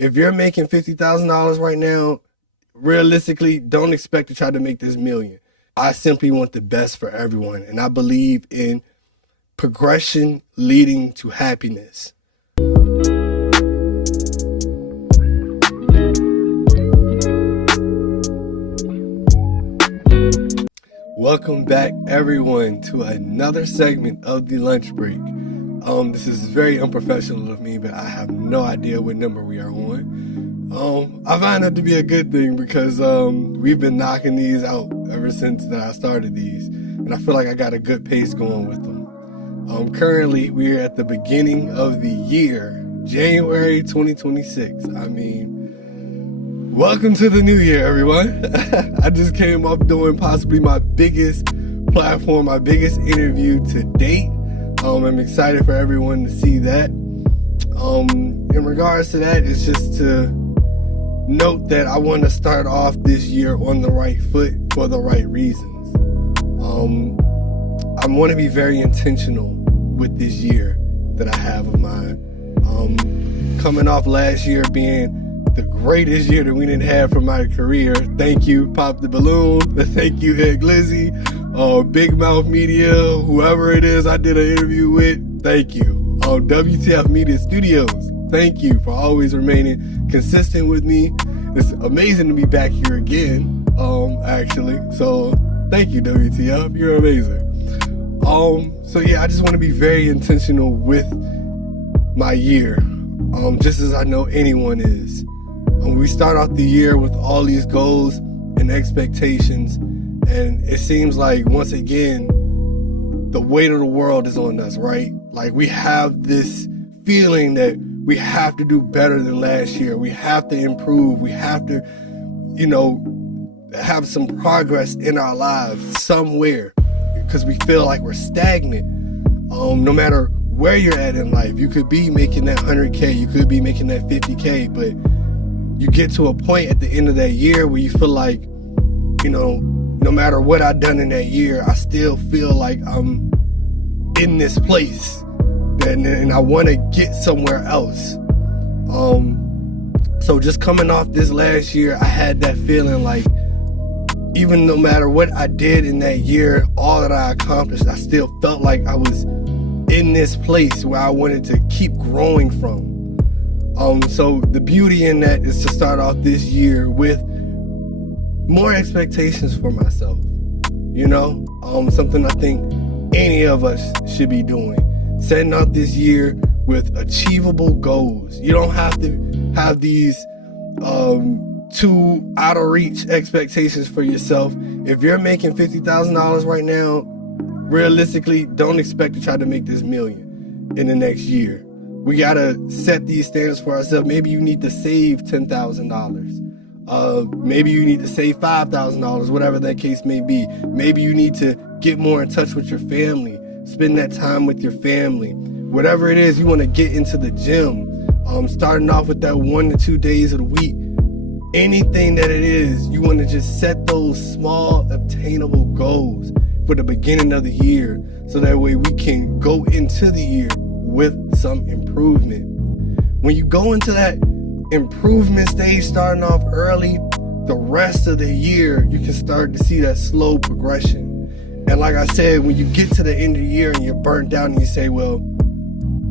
If you're making $50,000 right now, realistically, don't expect to try to make this million. I simply want the best for everyone, and I believe in progression leading to happiness. Welcome back, everyone, to another segment of the lunch break. This is very unprofessional of me, but I have no idea what number we are on. I find that to be a good thing because we've been knocking these out ever since that I started these, and I feel like I got a good pace going with them. Currently, we're at the beginning of the year, January 2026. I mean, welcome to the new year, everyone. I just came off doing possibly my biggest platform, my biggest interview to date. I'm excited for everyone to see that. In regards to that, it's just to note that I want to start off this year on the right foot for the right reasons. I want to be very intentional with this year that I have of mine. Coming off last year being the greatest year that we didn't have for my career. Thank you, Pop the Balloon. Thank you, Ed Glizzy. Big Mouth Media, whoever it is I did an interview with, thank you. WTF Media Studios, thank you for always remaining consistent with me. It's amazing to be back here again, actually. So thank you, WTF, you're amazing. So yeah, I just want to be very intentional with my year, just as I know anyone is. We start off the year with all these goals and expectations, and it seems like, once again, the weight of the world is on us, right? Like, we have this feeling that we have to do better than last year. We have to improve. We have to, have some progress in our lives somewhere, because we feel like we're stagnant. No matter where you're at in life, you could be making that 100K, you could be making that 50K, but you get to a point at the end of that year where you feel like, no matter what I've done in that year, I still feel like I'm in this place and I want to get somewhere else. So just coming off this last year, I had that feeling like, even no matter what I did in that year, all that I accomplished, I still felt like I was in this place where I wanted to keep growing from. So the beauty in that is to start off this year with more expectations for myself, something I think any of us should be doing. Setting out this year with achievable goals. You don't have to have these too out of reach expectations for yourself. If you're making $50,000 right now, realistically, don't expect to try to make this million in the next year. We gotta set these standards for ourselves. Maybe you need to save $10,000. Maybe you need to save $5,000, whatever that case may be. Maybe you need to get more in touch with your family, spend that time with your family. Whatever it is, you want to get into the gym, starting off with that 1 to 2 days of the week. Anything that it is, you want to just set those small, obtainable goals for the beginning of the year, so that way we can go into the year with some improvement. When you go into that improvement stage, starting off early, the rest of the year you can start to see that slow progression. And like I said, when you get to the end of the year and you're burnt out and you say, well,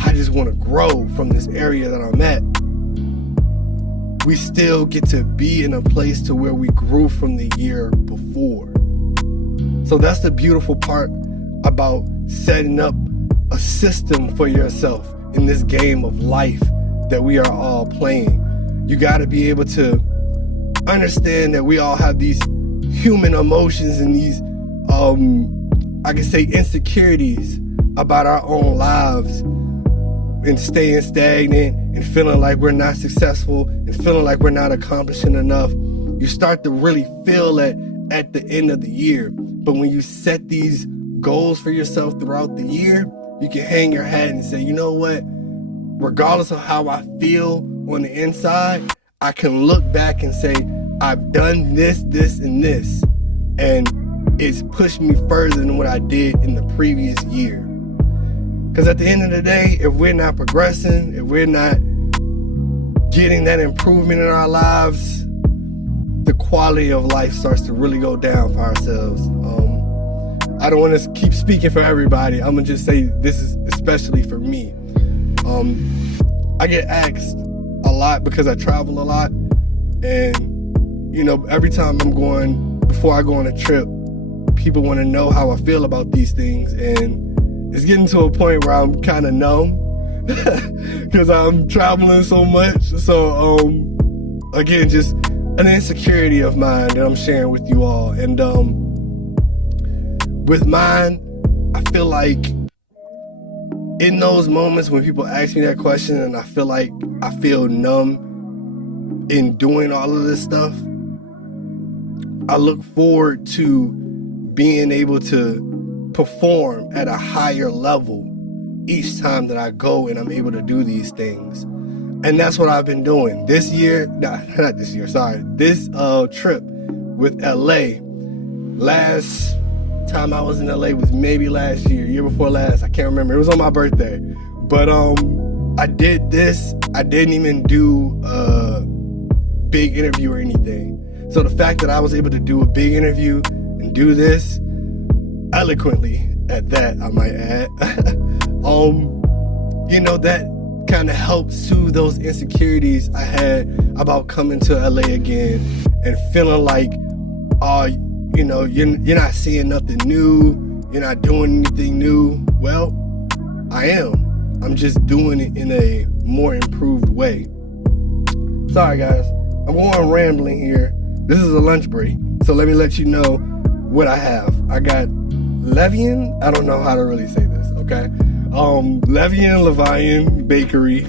I just want to grow from this area that I'm at, we still get to be in a place to where we grew from the year before. So that's the beautiful part about setting up a system for yourself in this game of life that we are all playing. You got to be able to understand that we all have these human emotions and these, I can say, insecurities about our own lives, and staying stagnant and feeling like we're not successful and feeling like we're not accomplishing enough. You start to really feel that at the end of the year. But when you set these goals for yourself throughout the year, you can hang your hat and say, you know what? Regardless of how I feel on the inside, I can look back and say, I've done this, this, and this. And it's pushed me further than what I did in the previous year. Because at the end of the day, if we're not progressing, if we're not getting that improvement in our lives, the quality of life starts to really go down for ourselves. I don't want to keep speaking for everybody. I'm going to just say this is especially for me. I get asked a lot because I travel a lot. And, every time before I go on a trip, people want to know how I feel about these things. And it's getting to a point where I'm kind of numb because I'm traveling so much. So, again, just an insecurity of mine that I'm sharing with you all. And with mine, I feel like in those moments when people ask me that question and I feel numb in doing all of this stuff, I look forward to being able to perform at a higher level each time that I go and I'm able to do these things. And that's what I've been doing this trip with LA. Last time I was in LA was maybe last year before last, I can't remember. It was on my birthday. But I did this. I didn't even do a big interview or anything. So the fact that I was able to do a big interview and do this eloquently at that, I might add, that kind of helped soothe those insecurities I had about coming to LA again and feeling like, you're not seeing nothing new. You're not doing anything new. Well, I am. I'm just doing it in a more improved way. Sorry, guys. I'm going rambling here. This is a lunch break. So let me let you know what I have. I got Levain. I don't know how to really say this, okay? Levain Bakery.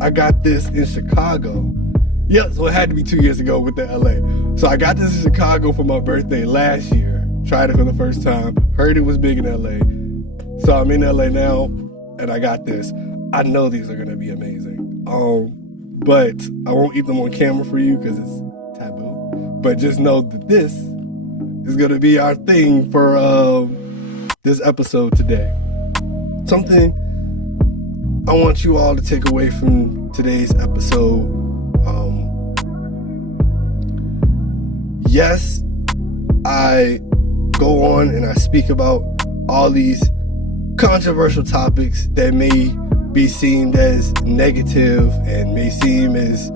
I got this in Chicago. Yeah, so it had to be 2 years ago with the LA. So I got this in Chicago for my birthday last year. Tried it for the first time. Heard it was big in LA. So I'm in LA now, and I got this. I know these are gonna be amazing. But I won't eat them on camera for you because it's taboo. But just know that this is gonna be our thing for this episode today. Something I want you all to take away from today's episode. Yes, I go on and I speak about all these controversial topics that may be seen as negative and may seem as,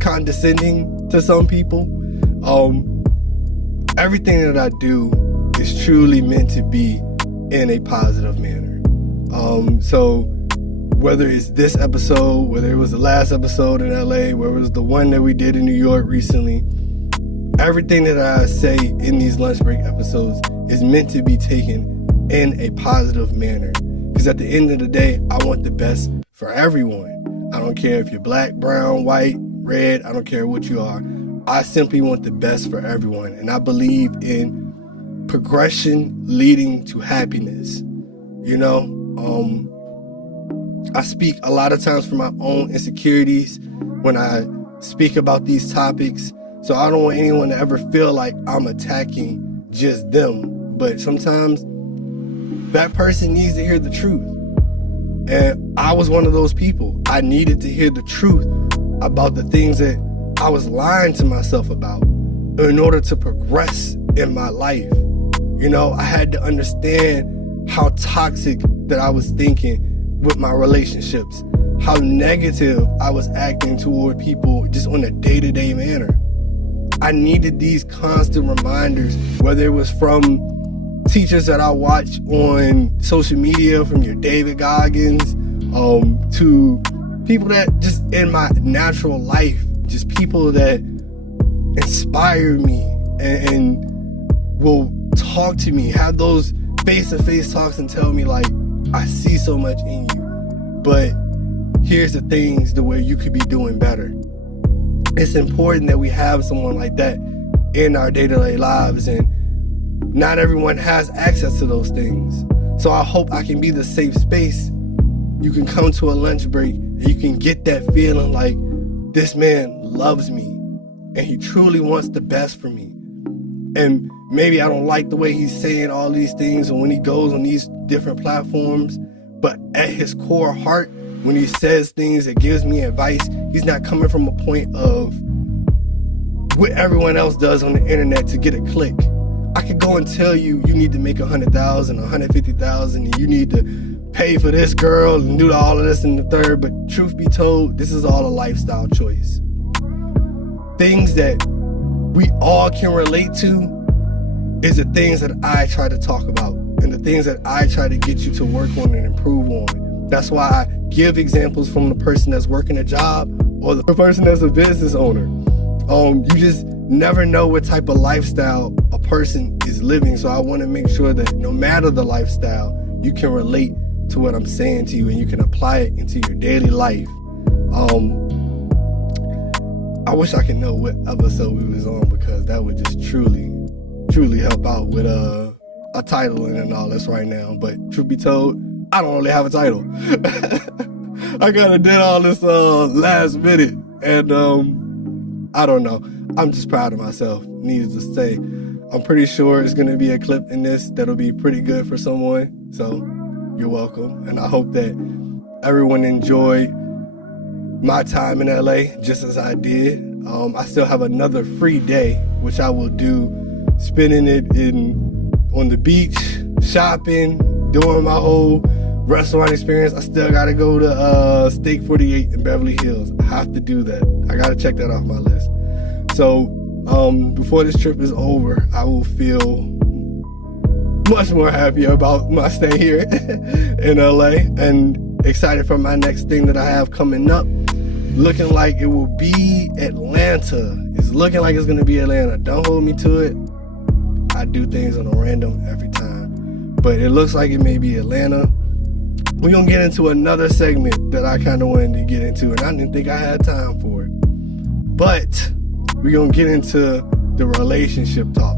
condescending to some people. Everything that I do is truly meant to be in a positive manner. So whether it's this episode, whether it was the last episode in LA, whether it was the one that we did in New York recently, everything that I say in these lunch break episodes is meant to be taken in a positive manner. Because at the end of the day, I want the best for everyone. I don't care if you're black, brown, white, red, I don't care what you are. I simply want the best for everyone. And I believe in progression leading to happiness. I speak a lot of times from my own insecurities when I speak about these topics. So I don't want anyone to ever feel like I'm attacking just them. But sometimes that person needs to hear the truth. And I was one of those people. I needed to hear the truth about the things that I was lying to myself about in order to progress in my life. I had to understand how toxic that I was thinking with my relationships, how negative I was acting toward people just on a day-to-day manner. I needed these constant reminders, whether it was from teachers that I watch on social media, from your David Goggins, to people that just in my natural life, just people that inspire me and will talk to me, have those face-to-face talks and tell me like, I see so much in you, but here's the things the way you could be doing better. It's important that we have someone like that in our day-to-day lives, and not everyone has access to those things. So I hope I can be the safe space. You can come to a lunch break and you can get that feeling like this man loves me and he truly wants the best for me. And maybe I don't like the way he's saying all these things and when he goes on these different platforms, but at his core heart, when he says things that gives me advice, he's not coming from a point of what everyone else does on the internet to get a click. I could go and tell you, you need to make 100,000, 150,000, and you need to pay for this girl and do all of this and the third. But truth be told, this is all a lifestyle choice. Things that we all can relate to is the things that I try to talk about and the things that I try to get you to work on and improve on. That's why I give examples from the person that's working a job or the person that's a business owner. You just never know what type of lifestyle a person is living. So I want to make sure that no matter the lifestyle, you can relate to what I'm saying to you and you can apply it into your daily life. I wish I could know what episode we was on, because that would just truly help out with a title and all this right now. But truth be told, I don't really have a title. I kind of did all this last minute, and I don't know. I'm just proud of myself, needless to say. I'm pretty sure it's going to be a clip in this that'll be pretty good for someone. So you're welcome. And I hope that everyone enjoyed my time in LA just as I did. I still have another free day, which I will do, spending it on the beach, shopping, doing my whole restaurant experience. I still got to go to Steak 48 in Beverly Hills. I have to do that. I got to check that off my list. So before this trip is over, I will feel much more happier about my stay here in LA and excited for my next thing that I have coming up. Looking like it will be Atlanta. It's looking like it's going to be Atlanta. Don't hold me to it. I do things on a random every time. But it looks like it may be Atlanta. We're going to get into another segment that I kind of wanted to get into, and I didn't think I had time for it. But we're going to get into the relationship talk.